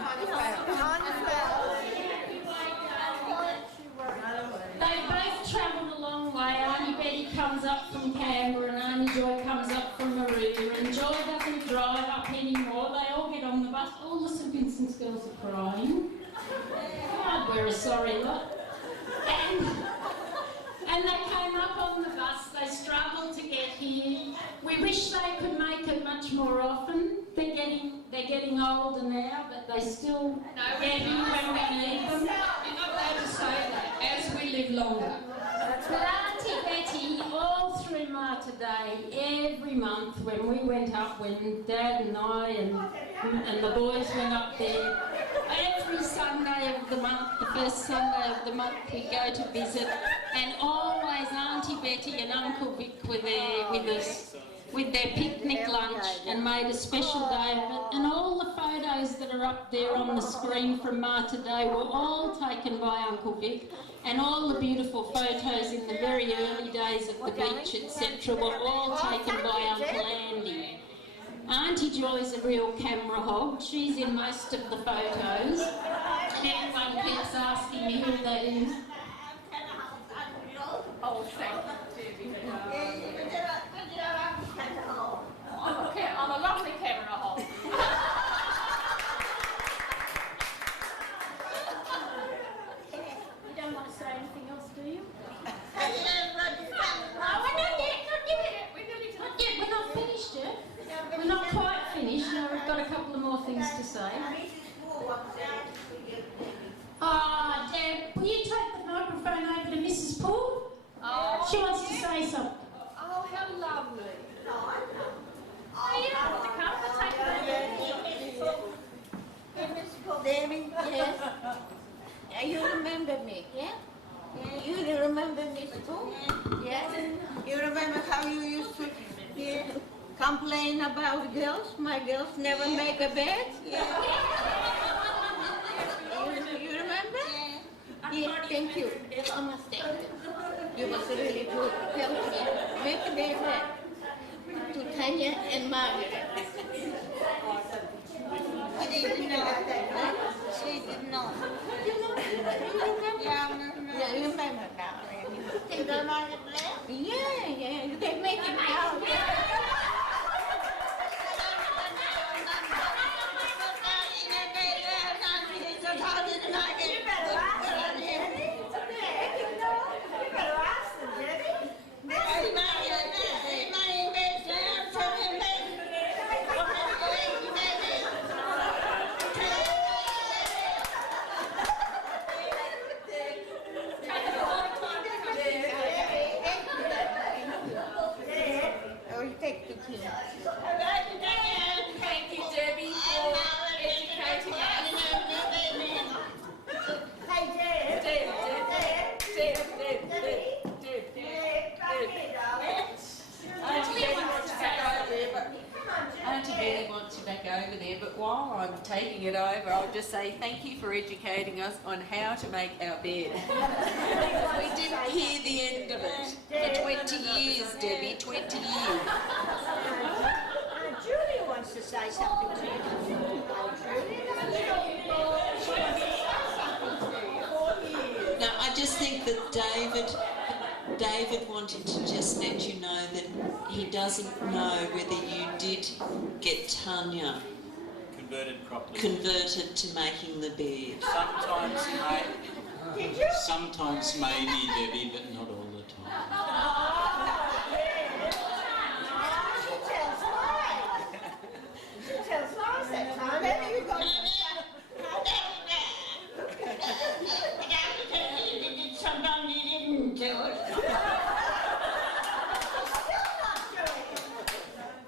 They both travelled a long way. Auntie Betty comes up from Canberra and Auntie Joy comes up from Maroubra, and Joy doesn't drive up anymore. They all get on the bus. All the St Vincent's girls are crying. God, we're a sorry lot. And they came up on the bus. They struggled to get here. We wish they could make it much more often. They're getting older now, but they still get in when we need them. You're not allowed to say that, as we live longer. But Auntie Betty, all through Mater Day, every month when we went up, when Dad and I and the boys went up there, every Sunday of the month, the first Sunday of the month, we go to visit, and always Auntie Betty and Uncle Vic were there with us, with their picnic lunch, and made a special day of it. And all the photos that are up there on the screen from Mater Day were all taken by Uncle Vic, and all the beautiful photos in the very early days at the beach, etc., were all taken by Uncle Andy. Auntie Joy's a real camera hog. She's in most of the photos. Everyone keeps asking me who that is. Oh, thank you. I'm a lovely camera hole. You don't want to say anything else, do you? No, We're not finished yet. We're not quite finished. No, we've got a couple of more things to say. Deb, will you take the microphone over to Mrs. Paul? Oh, She wants to say something. oh, how lovely. Oh, you don't want to come, I'll take it over. Debbie, yes. You remember me, yeah? You remember me too? Yes. You remember how you used to complain about girls? My girls never make a bed? Yeah. You remember? Yeah, thank you. Namaste. You was really good. Help me. Make their bed. To Tanya and Margaret. She didn't know that. She didn't know. You know? You remember? Yeah, Yeah, you remember now. you don't know it left? Yeah. You can make it now. Oh, you take the key. Thank you, Debbie, for educating us. Hey, Deb. Auntie Betty wants you back over there, but while I'm taking it over, I'll just say thank you for educating us on how to make our bed. We didn't hear the end of it for 20 years, Debbie, 20 years. Julie wants to say something to you. No, I just think that David wanted to just let you know that he doesn't know whether you did get Tanya converted to making the bed. Sometimes maybe, Debbie, but not all the time. She tells lies that time. Maybe you got Sometimes you didn't do it.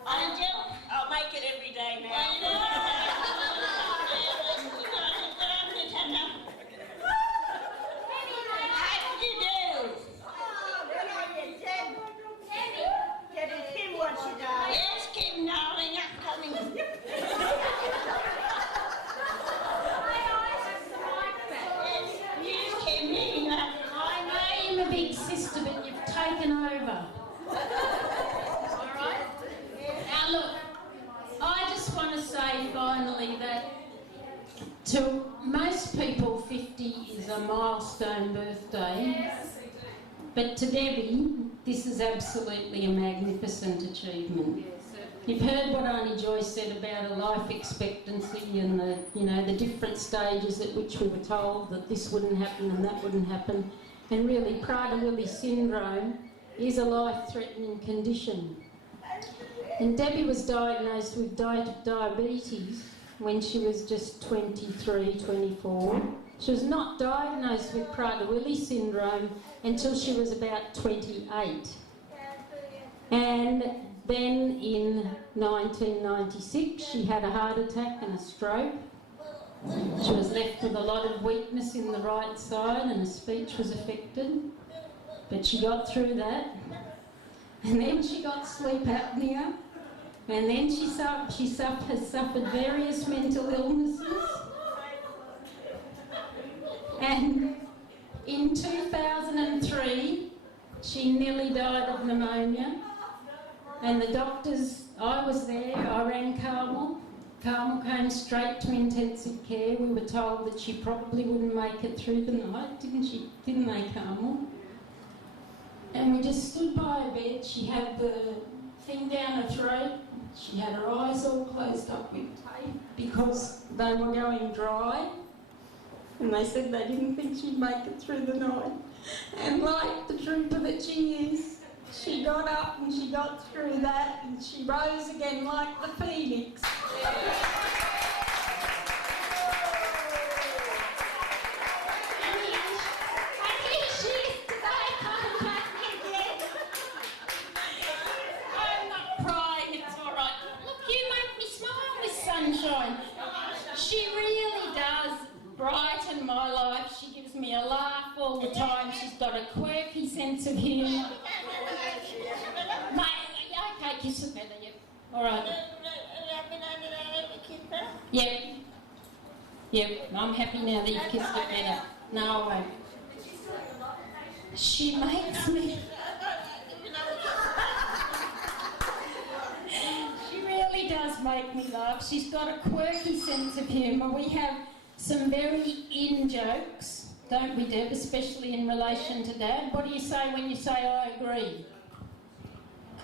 I'll make it every day now. How did you do? To most people, 50 is a milestone birthday, but to Debbie, this is absolutely a magnificent achievement. You've heard what Auntie Joyce said about her life expectancy and the different stages at which we were told that this wouldn't happen and that wouldn't happen. And really, Prader-Willi syndrome is a life-threatening condition. And Debbie was diagnosed with diabetes when she was just 23, 24. She was not diagnosed with Prader-Willi syndrome until she was about 28. And then in 1996, she had a heart attack and a stroke. She was left with a lot of weakness in the right side and her speech was affected. But she got through that. And then she got sleep apnea. And then she has suffered various mental illnesses. And in 2003, she nearly died of pneumonia. And the doctors, I was there, I rang Carmel. Carmel came straight to intensive care. We were told that she probably wouldn't make it through the night, didn't she? Didn't they, Carmel? And we just stood by her bed. She had the thing down her throat. She had her eyes all closed up with tape because they were going dry. And they said they didn't think she'd make it through the night. And like the trooper that she is, she got up and she got through that and she rose again like the phoenix. She really does brighten my life. She gives me a laugh all the time. She's got a quirky sense of humour. Mate, okay, kiss it better, yep. All right. Yep. Yep, I'm happy now that you've kissed it better. No, I won't. She makes me... She does make me laugh. She's got a quirky sense of humour. We have some very in-jokes, don't we, Deb, especially in relation to Dad? What do you say when you say I agree?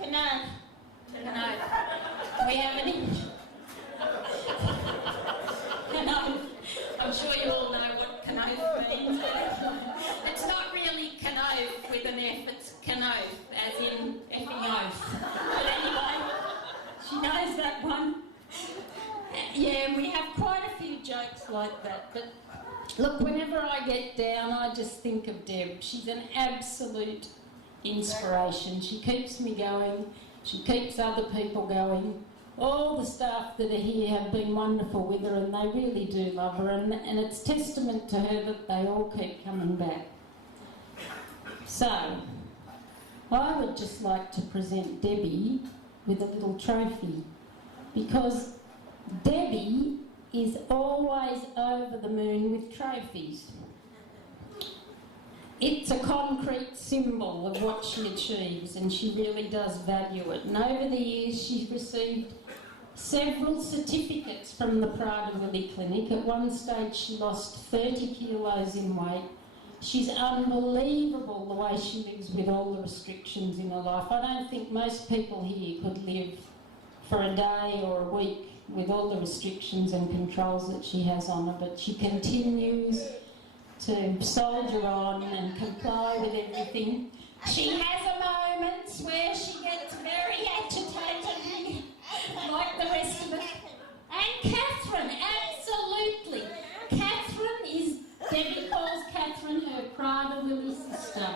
Canal. Canal. We have an Canal. I'm sure you all know what Canal means. It's not really Canal with an F, it's Canal, as in effing oath. But anyway... She knows that one. Yeah, we have quite a few jokes like that. But look, whenever I get down, I just think of Deb. She's an absolute inspiration. She keeps me going. She keeps other people going. All the staff that are here have been wonderful with her and they really do love her. And it's testament to her that they all keep coming back. So, I would just like to present Debbie with a little trophy, because Debbie is always over the moon with trophies. It's a concrete symbol of what she achieves and she really does value it. And over the years she's received several certificates from the Prader-Willi Clinic. At one stage she lost 30 kilos in weight. She's unbelievable the way she lives with all the restrictions in her life. I don't think most people here could live for a day or a week with all the restrictions and controls that she has on her, but she continues to soldier on and comply with everything. She has moments where she gets very agitated, like the rest of us. And Catherine, absolutely. Catherine is... Debbie calls Catherine her Prader-Willi sister.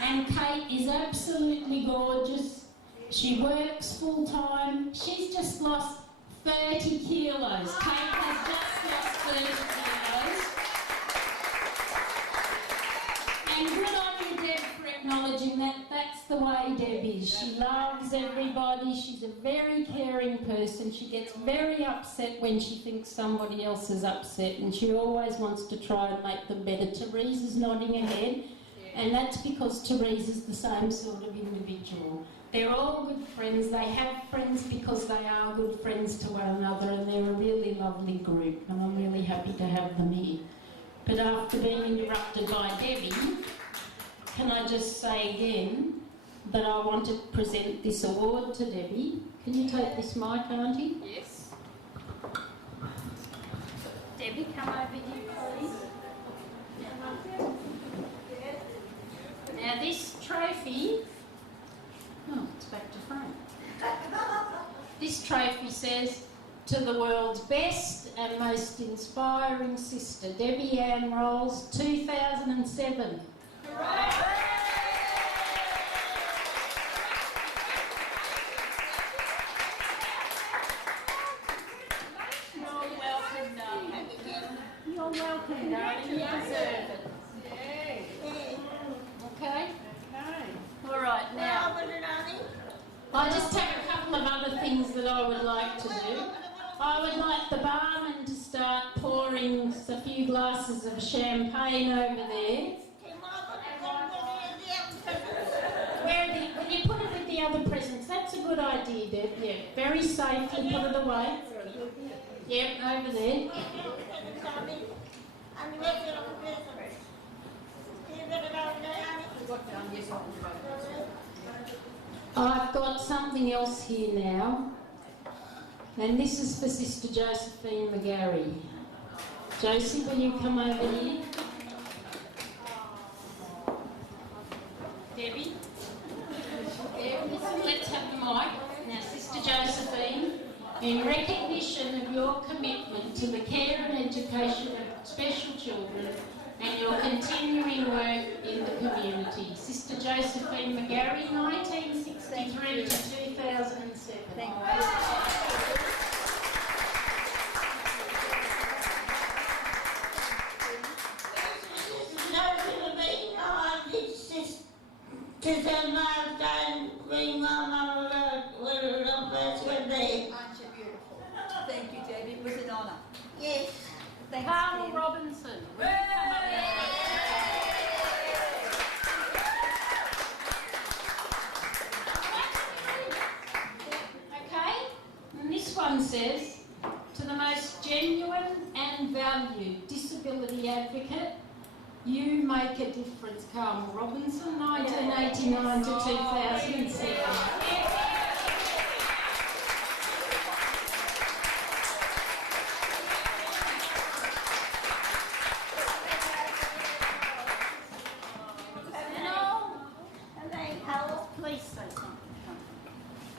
And Kate is absolutely gorgeous. She works full time. She's just lost 30 kilos. Kate has just lost 30 kilos. And good on you, Deb, for acknowledging that. That's the way Deb is. She loves everybody. She's a very caring person. She gets very upset when she thinks somebody else is upset, and she always wants to try and make them better. Teresa's nodding her head, and that's because Teresa's the same sort of individual. They're all good friends. They have friends because they are good friends to one another, and they're a really lovely group, and I'm really happy to have them here. But after being interrupted by Debbie, can I just say again that I want to present this award to Debbie. Can you take this mic, Auntie? Yes. Debbie, come over here, please. Now this trophy, oh, it's back to front. This trophy says, to the world's best and most inspiring sister, Debbie Ann Rolls, 2007. You're welcome, darling. You deserve it. Okay? All right, now, I just have a couple of other things that I would like to do. I would like the barman to start pouring a few glasses of champagne over there. Can you put it with the other presents? That's a good idea, Deb. Yeah, very safely put it away. Yep, over there. I've got something else here now, and this is for Sister Josephine McGarry. Josie, will you come over here? Debbie? Let's have the mic. Now, Sister Josephine, in recognition of your commitment to the care and education of special children and your continuing work in the community, Sister Josephine McGarry, 1963 to 2007. Thank you. Aren't you beautiful? Thank you, Debbie. It was an honour. Yes. Thanks, Carl Debbie. Robinson. Will you come up here? Okay, and this one says, to the most genuine and valued disability advocate, you make a difference, Carmel Robinson, 1989 to 2007. Please say something.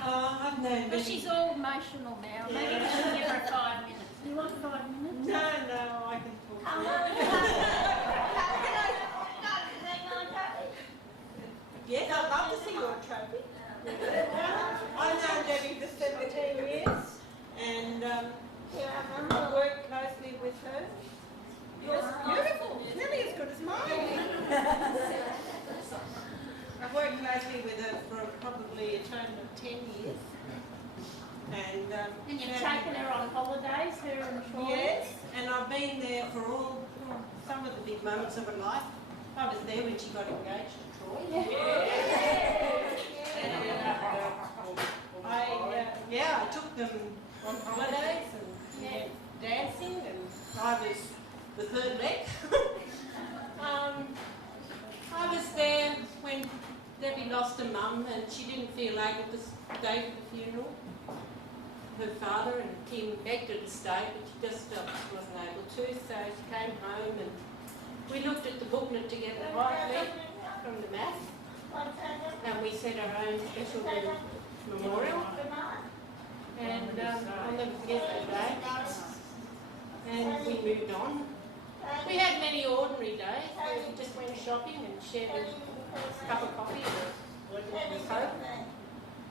I've known But she's all emotional now. Maybe we should give her 5 minutes. You want 5 minutes? No, I can talk. Yes, I'd love to see your trophy. I've known Debbie for 17 years, and I've worked closely with her. Yours is beautiful, nearly as good as mine. I've worked closely with her for probably a total of 10 years. And you've taken her on holidays, her and Troy? Yes, and I've been there for some of the big moments of her life. I was there when she got engaged to Troy. I took them on holidays and dancing, and I was the third leg. I was there when Debbie lost her mum and she didn't feel able to stay for the funeral. Her father and Kim begged her to stay, but she just wasn't able to, so she came home and we looked at the booklet together quietly from the Mass, and we set our own special little memorial, and I'll never forget that day, and we moved on. We had many ordinary days. We just went shopping and shared a cup of coffee or Coke.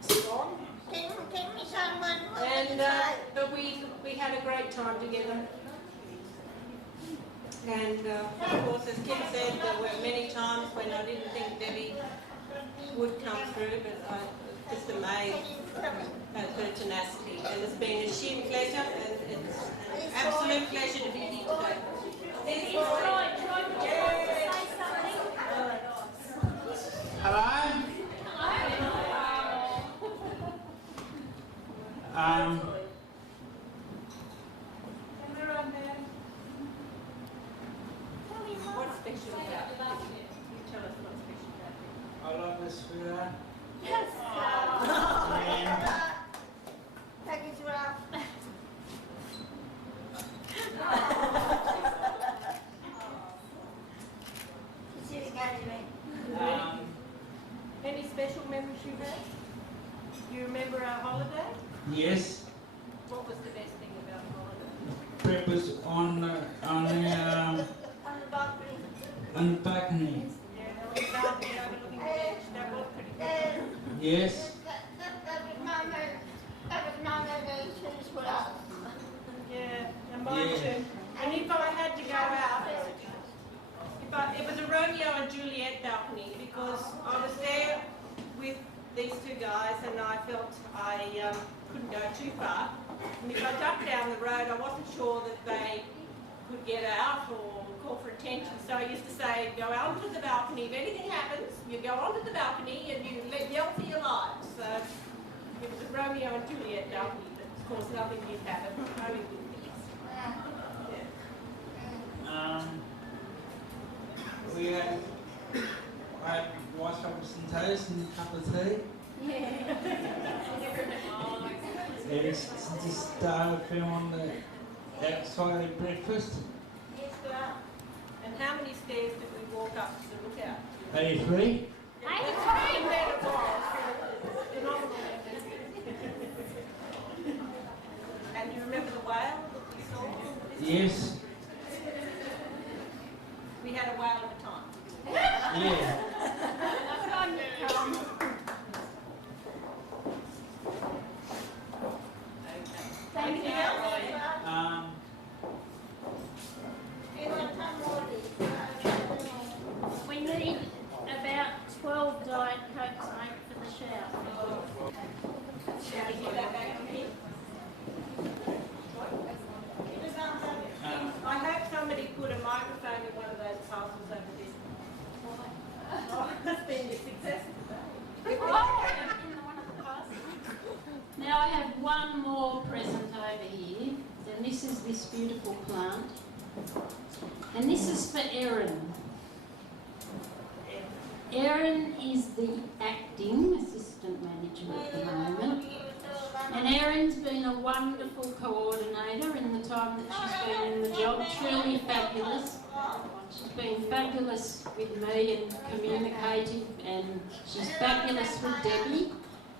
It's gone. And but we had a great time together. And of course, as Kim said, there were many times when I didn't think Debbie would come through, but I was just amazed at her tenacity. And it's been a sheer pleasure, and it's an absolute pleasure to be here today. Hello? special about it? You tell us what's special about it. I love this sweetheart. Yes. And Thank you, Giraffe. Any special memories you have? You remember our holiday? yes, What was the best thing about the holiday? Brett was on the balcony. Yeah, there was a balcony overlooking the beach. That was pretty good. Yes, That was Mama Nation's for us. Yeah, and mine Yeah. too. And if I had to go out, it was a Romeo and Juliet balcony because I was there with these two guys and I felt I couldn't go too far. And if I ducked down the road, I wasn't sure that they could get out or call for attention. So I used to say, go out onto the balcony. If anything happens, you go onto the balcony and you yell for your lives. So it was a Romeo and Juliet balcony, but of course nothing did happen. Only good things. Yeah. we had White Chocolate and Toast and a cup of tea. And just started film on the outside breakfast. And how many stairs did we walk up to the lookout? 83. And you remember the whale that we saw? Yes, We had a whale at the time. yeah. Anything else? We need about 12 Diet Cokes, mate, for the shower. Shall we give that back to me? I hope somebody put a microphone in one of those parcels over there. That's been a success today. Now I have one more present over here, and this is this beautiful plant. And this is for Erin. Erin is the acting assistant manager at the moment. And Erin's been a wonderful coordinator in the time that she's been in the job, truly fabulous. She's been fabulous with me and communicative, and she's fabulous with Debbie.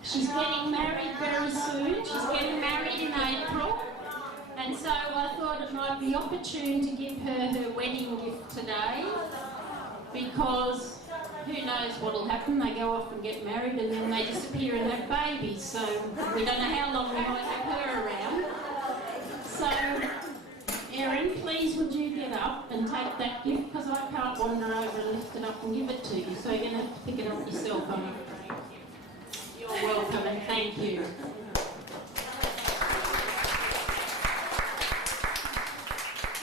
She's getting married very soon. She's getting married in April. And so I thought it might be opportune to give her her wedding gift today, because who knows what'll happen. They go off and get married and then they disappear and have babies. So we don't know how long we might have her around. So, Erin, please would you get up and take that gift, because I can't wander over and lift it up and give it to you. So you're going to have to pick it up yourself, I'm afraid. You're welcome and thank you.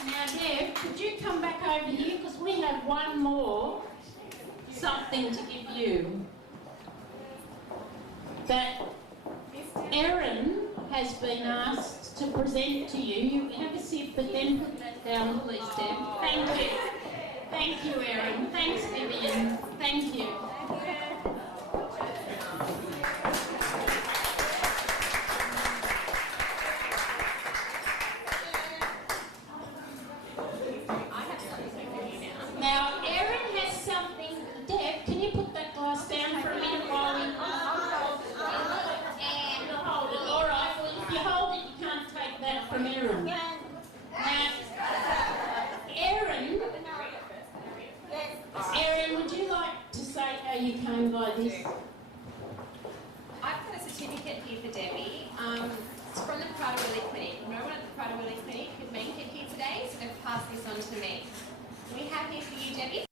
Now, Deb, could you come back over here, because we have one more something to give you. That Erin has been asked to present to you. You can have a sip, but then put that down, please, Deb. Thank you. Thank you, Erin. Thanks, Vivian. Thank you. Now, Erin has something. Deb, can you put that glass down for a minute while we hold it? All right. Well, if you hold it, you can't take that from Erin. Now, Erin, would you like to say how you came by this? I've got a certificate here for Debbie. It's from the Prader-Willi Clinic. No one at the Prader-Willi Clinic has made it here today, so they've passed this on to me. We have here for you, Debbie.